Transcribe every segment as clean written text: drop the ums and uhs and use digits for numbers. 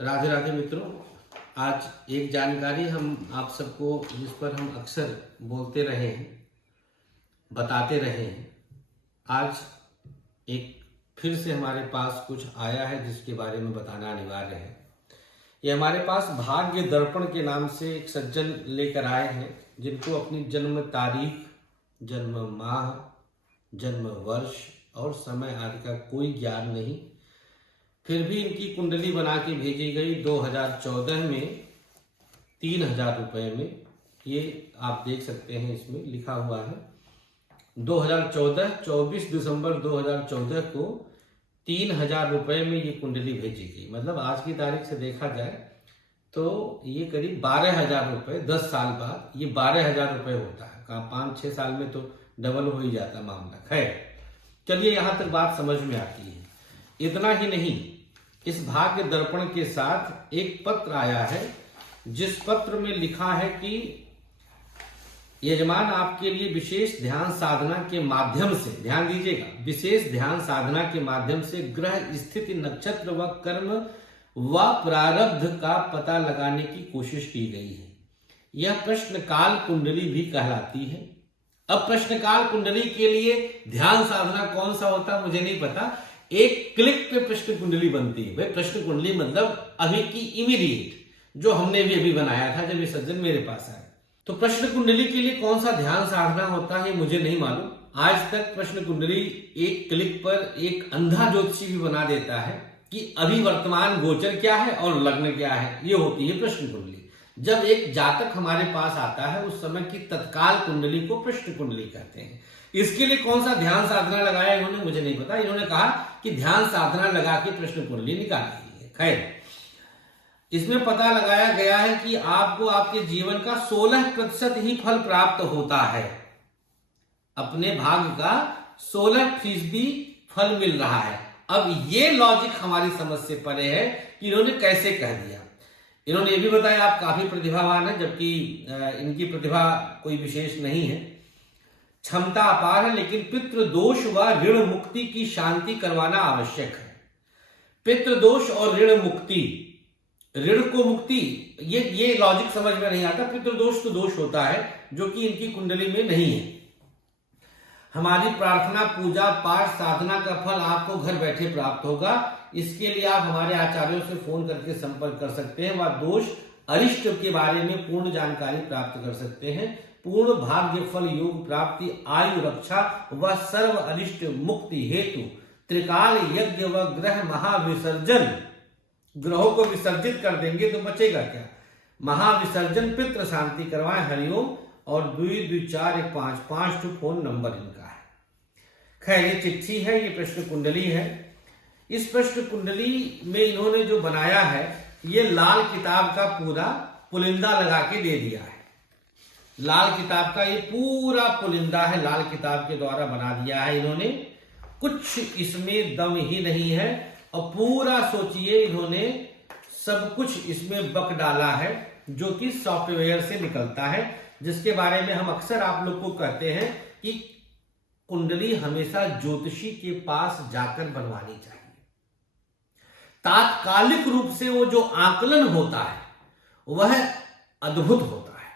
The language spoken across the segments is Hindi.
राधे राधे मित्रों। आज एक जानकारी हम आप सबको, जिस पर हम अक्सर बोलते रहे हैं, बताते रहे हैं, आज एक फिर से हमारे पास कुछ आया है जिसके बारे में बताना अनिवार्य है। ये हमारे पास भाग्य दर्पण के नाम से एक सज्जन लेकर आए हैं, जिनको अपनी जन्म तारीख, जन्म माह, जन्म वर्ष और समय आदि का कोई ज्ञान नहीं। फिर भी इनकी कुंडली बना के भेजी गई 2014 में 3000 रुपये में। ये आप देख सकते हैं, इसमें लिखा हुआ है 2014 24 दिसंबर 2014 को 3000 रुपये में ये कुंडली भेजी गई। मतलब आज की तारीख से देखा जाए तो ये करीब 12,000 रुपये, 10 साल बाद ये 12,000 रुपये होता है। कहाँ 5-6 साल में तो डबल हो ही जाता मामला। खैर चलिए, यहाँ तक बात समझ में आती है। इतना ही नहीं, इस भाग्य दर्पण के साथ एक पत्र आया है, जिस पत्र में लिखा है कि यजमान आपके लिए विशेष ध्यान साधना के माध्यम से, ध्यान दीजिएगा, विशेष ध्यान साधना के माध्यम से ग्रह स्थिति, नक्षत्र व कर्म व प्रारब्ध का पता लगाने की कोशिश की गई है। यह प्रश्नकाल कुंडली भी कहलाती है। अब प्रश्नकाल कुंडली के लिए ध्यान साधना कौन सा होता है मुझे नहीं पता। एक क्लिक पे प्रश्न कुंडली बनती है। भाई प्रश्न कुंडली मतलब अभी की इमीडिएट, जो हमने भी अभी बनाया था जब ये सज्जन मेरे पास आए। तो प्रश्न कुंडली के लिए कौन सा ध्यान साधना होता है मुझे नहीं मालूम। आज तक प्रश्न कुंडली एक क्लिक पर एक अंधा ज्योतिषी भी बना देता है कि अभी वर्तमान गोचर क्या है और लग्न क्या है। ये होती है प्रश्न कुंडली। जब एक जातक हमारे पास आता है उस समय की तत्काल कुंडली को प्रश्न कुंडली कहते हैं। इसके लिए कौन सा ध्यान साधना लगाया इन्होंने मुझे नहीं पता। इन्होंने कहा कि ध्यान साधना लगा के प्रश्न कुंडली निकाली है। खैर, इसमें पता लगाया गया है कि आपको आपके जीवन का 16% ही फल प्राप्त होता है। अपने भाग्य का 16% फल मिल रहा है। अब ये लॉजिक हमारी समझ से परे है कि इन्होंने कैसे कह दिया। इन्होंने ये भी बताया आप काफी प्रतिभावान है, जबकि इनकी प्रतिभा कोई विशेष नहीं है, क्षमता अपार है, लेकिन पितृदोष व ऋण मुक्ति की शांति करवाना आवश्यक है। पितृदोष और ऋण मुक्ति, ऋण को मुक्ति, ये लॉजिक समझ में नहीं आता। पितृदोष तो दोष होता है जो कि इनकी कुंडली में नहीं है। हमारी प्रार्थना, पूजा पाठ, साधना का फल आपको घर बैठे प्राप्त होगा। इसके लिए आप हमारे आचार्यों से फोन करके संपर्क कर सकते हैं। वह दोष अरिष्ट के बारे में पूर्ण जानकारी प्राप्त कर सकते हैं। पूर्ण भाग्य फल योग प्राप्ति, आयु रक्षा व सर्व अरिष्ट मुक्ति हेतु त्रिकाल यज्ञ व ग्रह महाविसर्जन, ग्रहों को विसर्जित कर देंगे तो बचेगा क्या, महाविसर्जन पितृ शांति करवाएं। हरिओम। और 222415 फोन नंबर इनका है। खैर, ये चिट्ठी है, ये प्रश्न कुंडली है। इस प्रश्न कुंडली में इन्होंने जो बनाया है, ये लाल किताब का पूरा पुलिंदा लगा के दे दिया है। लाल किताब का ये पूरा पुलिंदा है, लाल किताब के द्वारा बना दिया है इन्होंने। कुछ इसमें दम ही नहीं है और पूरा सोचिए इन्होंने सब कुछ इसमें बक डाला है, जो कि सॉफ्टवेयर से निकलता है, जिसके बारे में हम अक्सर आप लोग को कहते हैं कि कुंडली हमेशा ज्योतिषी के पास जाकर बनवानी चाहिए। तात्कालिक रूप से वो जो आकलन होता है वह अद्भुत होता है।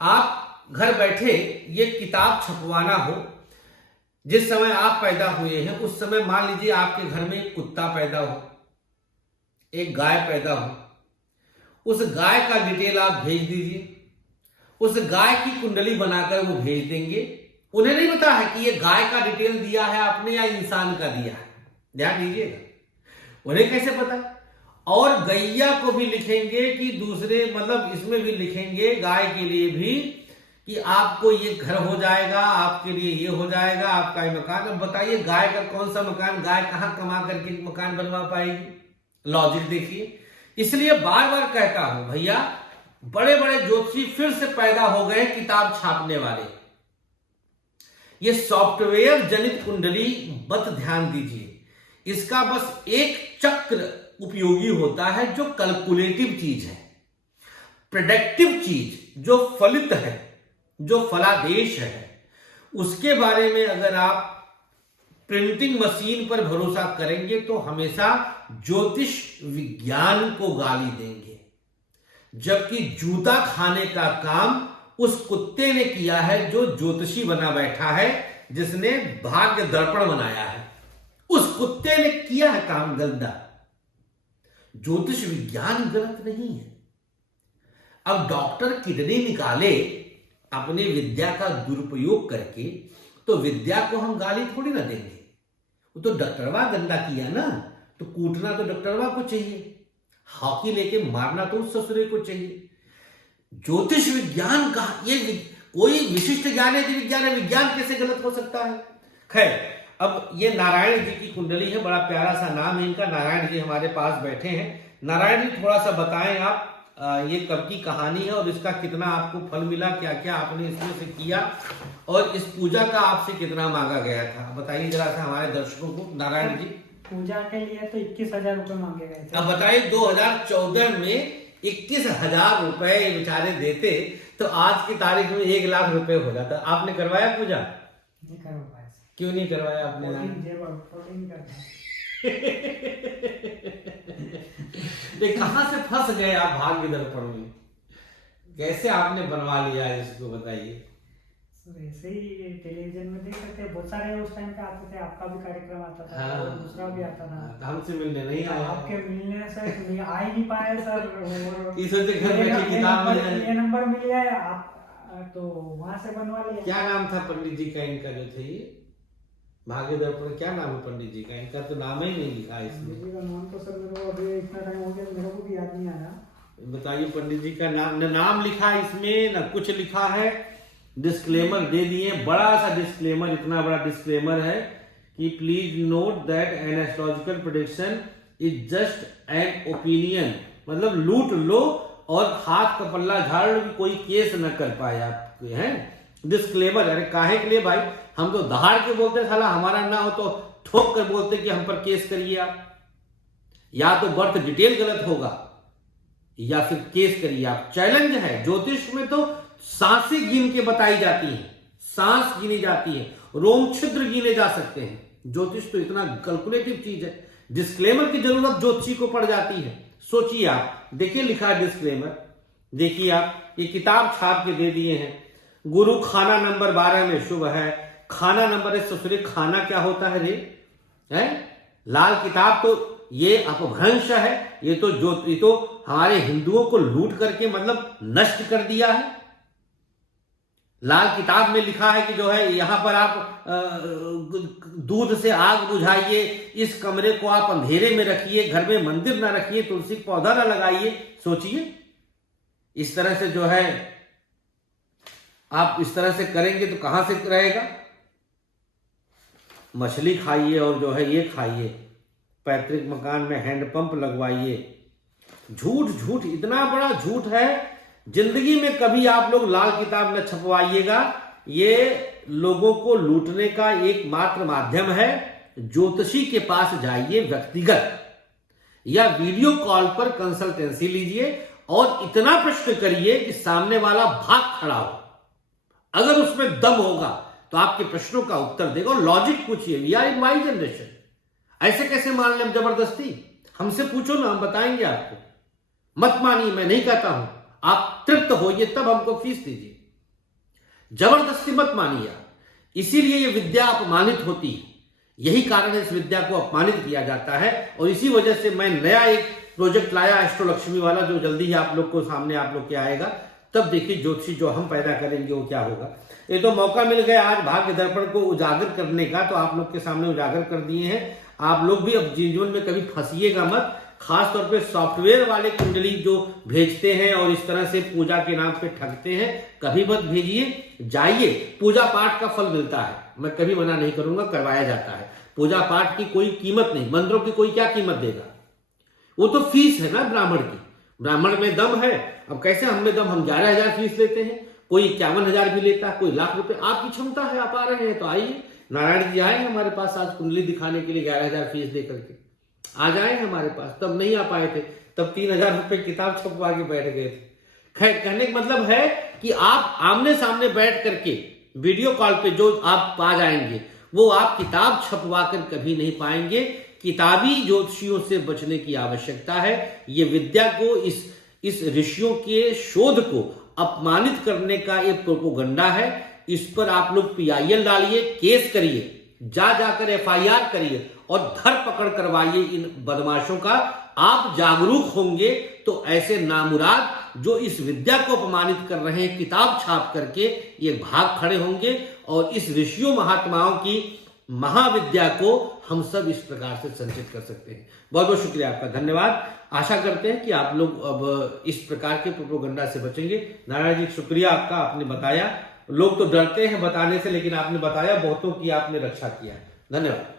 आप घर बैठे ये किताब छपवाना हो, जिस समय आप पैदा हुए हैं उस समय मान लीजिए आपके घर में एक कुत्ता पैदा हो, एक गाय पैदा हो, उस गाय का डिटेल आप भेज दीजिए। उस गाय की कुंडली बनाकर वो भेज देंगे। उन्हें नहीं पता है कि ये गाय का डिटेल दिया है आपने या इंसान का दिया है, ध्यान दीजिएगा। उन्हें कैसे पता। और गैया को भी लिखेंगे कि दूसरे, मतलब इसमें भी लिखेंगे गाय के लिए भी कि आपको ये घर हो जाएगा, आपके लिए ये हो जाएगा, आपका ये मकान। अब बताइए गाय का कौन सा मकान, गाय कहां कमा करके मकान बनवा पाएगी। लॉजिक देखिए। इसलिए बार बार कहता हूं भैया, बड़े बड़े ज्योतिषी फिर से पैदा हो गए किताब छापने वाले। ये सॉफ्टवेयर जनित कुंडली मत ध्यान दीजिए। इसका बस एक चक्र उपयोगी होता है, जो कैलकुलेटिव चीज है, प्रेडिक्टिव चीज, जो फलित है, जो फलादेश है, उसके बारे में अगर आप प्रिंटिंग मशीन पर भरोसा करेंगे तो हमेशा ज्योतिष विज्ञान को गाली देंगे, जबकि जूता खाने का काम उस कुत्ते ने किया है जो ज्योतिषी बना बैठा है, जिसने भाग्य दर्पण बनाया है। उस कुत्ते ने किया है काम गंदा। ज्योतिष विज्ञान गलत नहीं है। अब डॉक्टर किडनी निकाले अपनी विद्या का दुरुपयोग करके, तो विद्या को हम गाली थोड़ी ना देंगे। वो तो डॉक्टरवा गंदा किया ना, तो कूटना तो डॉक्टरवा को चाहिए, हॉकी लेके मारना तो उस ससुरे को चाहिए। ज्योतिष विज्ञान का ये कोई विशिष्ट ज्ञान है, विज्ञान है, विज्ञान कैसे गलत हो सकता है। खैर, अब ये नारायण जी की कुंडली है, बड़ा प्यारा सा नाम है इनका। नारायण जी हमारे पास बैठे हैं। नारायण जी थोड़ा सा बताएं आप, ये कब की कहानी है और इसका कितना आपको फल मिला, क्या क्या आपने इसमें से किया, और इस पूजा का आपसे कितना मांगा गया था, बताइए जरा सा हमारे दर्शकों को। नारायण जी, पूजा के लिए तो 21,000 रुपए मांगे गए थे। अब बताइए 2014 में 21,000 रुपए बेचारे देते तो आज की तारीख में 1 लाख रुपए हो जाता। आपने करवाया पूजा? नहीं करवा पाया। क्यों नहीं करवाया आपने? ये कहां से फंस गए आप भाग्य दर्पण में? कैसे आपने बनवा लिया इसको, बताइए। ऐसे ही टेलीविजन में देख सकते हैं, बहुत सारे उस टाइम पे आते थे, आपका भी कार्यक्रम आता था। हाँ, और दूसरा भी आता था। तो हमसे मिलने नहीं आए। आपके मिलने से आ ही नहीं पाए सर। इस वजह से घर बैठे किताब मिल जाए, ये नंबर मिल गया आप तो वहां से बनवा लिया। क्या नाम था पंडित जी का इनका जो थे ये भाग्य दर्पण, क्या नाम है पंडित जी का? इनका तो नाम ही नहीं लिखा है इसमें। पंडित जी का नाम तो सर मेरे को अभी इतना टाइम हो गया, मेरे को भी याद नहीं आया। बताइए पंडित जी का नाम, न नाम लिखा है इसमें, न कुछ लिखा है। डिस्क्लेमर दे दिए, बड़ा सा डिस्क्लेमर, इतना बड़ा डिस्क्लेमर है कि please note that an astrological prediction is just an opinion. मतलब लूट लो और हाथ का पल्ला झाड़ लो, कोई केस न कर पाए आपके हैं। डिस्क्लेमर, अरे काहे के लिए भाई, हम तो दहाड़ के बोलते, साला हमारा ना हो तो ठोक कर बोलते कि हम पर केस करिए आप, या तो बर्थ डिटेल गलत होगा या फिर केस करिए आप। चैलेंज है। ज्योतिष में तो सांसें गिन के बताई जाती हैं, सांस गिनी जाती है, रोम छिद्र गिने जा सकते हैं। ज्योतिष तो इतना कैलकुलेटिव चीज है, डिस्क्लेमर की जरूरत ज्योतिषी को पड़ जाती है। सोचिए आप, देखिए लिखा है डिस्क्लेमर, देखिए आप, ये किताब छाप के दे दिए हैं। गुरु खाना नंबर 12 में शुभ है। खाना नंबर है ससुरे, खाना क्या होता है रे? है लाल किताब तो ये अपभ्रंश है, ये तो हमारे हिंदुओं को लूट करके मतलब नष्ट कर दिया है। लाल किताब में लिखा है कि जो है यहां पर आप दूध से आग बुझाइए, इस कमरे को आप अंधेरे में रखिए, घर में मंदिर ना रखिए, तुलसी पौधा ना लगाइए। सोचिए, इस तरह से जो है आप इस तरह से करेंगे तो कहां से रहेगा? मछली खाइए और जो है ये खाइए, पैतृक मकान में हैंडपंप लगवाइए। झूठ झूठ, इतना बड़ा झूठ है, जिंदगी में कभी आप लोग लाल किताब न छपवाइएगा। ये लोगों को लूटने का एकमात्र माध्यम है। ज्योतिषी के पास जाइए व्यक्तिगत या वीडियो कॉल पर कंसल्टेंसी लीजिए और इतना प्रश्न करिए कि सामने वाला भाग खड़ा हो। अगर उसमें दम होगा तो आपके प्रश्नों का उत्तर देगा। और लॉजिक पूछिए। We are in Y generation, ऐसे कैसे मान लें जबरदस्ती? हमसे पूछो ना, हम बताएंगे आपको। मत मानिए, मैं नहीं कहता हूं, आप तृप्त होइए तब हमको फीस दीजिए। जबरदस्ती मत मानिए। इसीलिए ये विद्या अपमानित होती है, यही कारण है इस विद्या को अपमानित किया जाता है। और इसी वजह से मैं नया एक प्रोजेक्ट लाया एस्ट्रोलक्ष्मी वाला, जो जल्दी ही आप लोग को सामने आप लोग के आएगा। तब देखिए ज्योतिषी जो हम पैदा करेंगे वो क्या होगा। ये तो मौका मिल गया आज भाग्य दर्पण को उजागर करने का, तो आप लोग के सामने उजागर कर दिए हैं। आप लोग भी अब जीवन में कभी फंसिएगा मत। खास तौर पे सॉफ्टवेयर वाले कुंडली जो भेजते हैं और इस तरह से पूजा के नाम पे ठगते हैं, कभी मत भेजिए। जाइए, पूजा पाठ का फल मिलता है, मैं कभी मना नहीं करूंगा, करवाया जाता है। पूजा पाठ की कोई कीमत नहीं, मंत्रों की कोई क्या कीमत देगा? वो तो फीस है ना ब्राह्मण की। ब्राह्मण में दम है। अब कैसे हम में दम? हम 11,000 फीस लेते हैं, कोई 51,000 भी लेता है, कोई लाख रुपए। आपकी क्षमता है, आप आ रहे हैं तो आइए। नारायण जी आए हमारे पास आज कुंडली दिखाने के लिए 11,000 फीस दे करके। आ जाए हमारे पास, तब नहीं आ पाए थे, तब 3,000 रुपए किताब छपवा के बैठ गए थे। खैर, कहने का मतलब है कि आप आमने सामने बैठ करके वीडियो कॉल पे जो आप आ जाएंगे वो आप किताब छपवा कर कभी नहीं पाएंगे। किताबी ज्योतिषियों से बचने की आवश्यकता है। ये विद्या को, इस ऋषियों के शोध को अपमानित करने का ये प्रोपोगंडा है। इस पर आप लोग PIL डालिए, केस करिए, जाकर FIR करिए और धरपकड़ करवाइए इन बदमाशों का। आप जागरूक होंगे तो ऐसे नामुराद जो इस विद्या को अपमानित कर रहे हैं किताब छाप करके, ये भाग खड़े होंगे और इस ऋषियों महात्माओं की महाविद्या को हम सब इस प्रकार से संचित कर सकते हैं। बहुत बहुत शुक्रिया आपका, धन्यवाद। आशा करते हैं कि आप लोग अब इस प्रकार के प्रोपोगंडा से बचेंगे। नारायण जी, शुक्रिया आपका, आपने बताया। लोग तो डरते हैं बताने से, लेकिन आपने बताया, बहुतों की आपने रक्षा किया। धन्यवाद।